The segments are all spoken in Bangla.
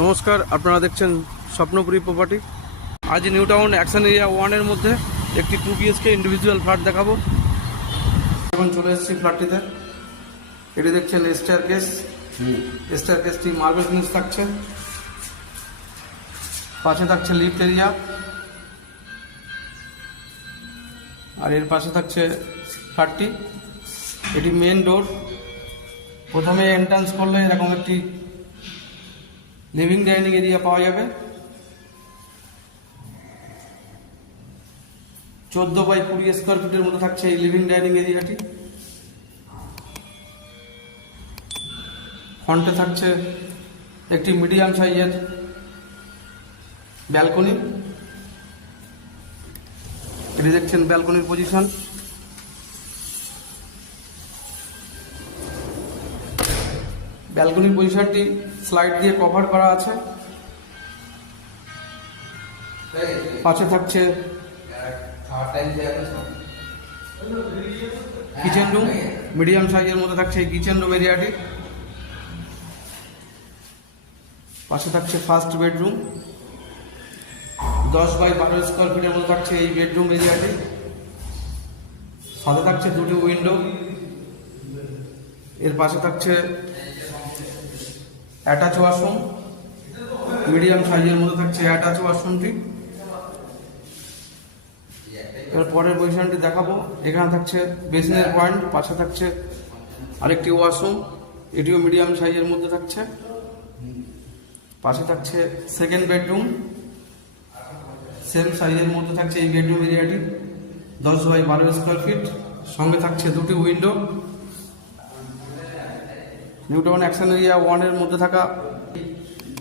নমস্কার, আপনারা দেখছেন স্বপ্নপুরী প্রপার্টি। আজ নিউ টাউন অ্যাকশন এরিয়া 1-এর মধ্যে একটি 2 BHK ইন্ডিভিজুয়াল ফ্ল্যাট দেখাবো। এখন চলে এসেছি ফ্ল্যাটটিতে। এটি দেখছেন স্টেয়ারকেসটি মার্বেল ফিনিশ থাকছে। পাশে থাকছে লিফট এরিয়া, আর এর পাশে থাকছে ফ্ল্যাটটি। এটি মেন ডোর। প্রথমে এন্ট্রান্স করলে এরকম একটি লিভিং ডাইনিং এরিয়া পাওয়া যাবে। 14x20 স্কোয়ার ফিটের মধ্যে থাকছে এই লিভিং ডাইনিং এরিয়াটি। ফ্রন্টে থাকছে একটি মিডিয়াম সাইজের ব্যালকনি। এটি দেখছেন ব্যালকনির পজিশন। ব্যালকনির পজিশনটি স্লাইড দিয়ে কভার করা আছে। পাশে থাকছে কিচেন রুম। মিডিয়াম সাইজের মধ্যে থাকছে এই কিচেন রুম এরিয়াটি। পাশে থাকছে ফার্স্ট বেডরুম। 10x12 স্কোয়ার ফিটের মধ্যে থাকছে এই বেডরুম এরিয়াটি। সাথে থাকছে দুটি উইন্ডো। এর পাশে থাকছে অ্যাটাচ ওয়াশরুম। মিডিয়াম সাইজের মধ্যে থাকছে অ্যাটাচ ওয়াশরুমটি। এর পরের পজিশনটি দেখাবো। এখানে থাকছে বেসিনের পয়েন্ট, পাশে থাকছে আরেকটি ওয়াশরুম, এটিও মিডিয়াম সাইজের মধ্যে থাকছে। পাশে থাকছে সেকেন্ড বেডরুম, সেম সাইজের মধ্যে থাকছে এই বেডরুম এরিয়াটি। 10x12 square feet. সঙ্গে থাকছে দুটি window. New Town Action Area 1-এর মধ্যে থাকা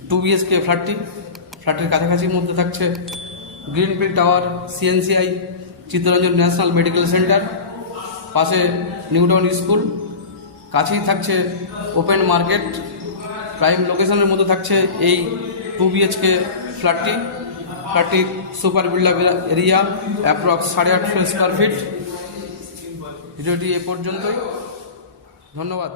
2 BHK ফ্ল্যাটটি। ফ্ল্যাটের কাছাকাছির মধ্যে থাকছে Greenfield Tower, CNCI, Chittaranjan National Medical Centre, পাশে নিউ টাউন স্কুল। কাছেই থাকছে ওপেন মার্কেট। প্রাইম লোকেশনের মধ্যে থাকছে এই 2 BHK ফ্ল্যাটটি। ফ্ল্যাটটির super builder area approx 850 square feet. ভিডিওটি এ পর্যন্তই। ধন্যবাদ।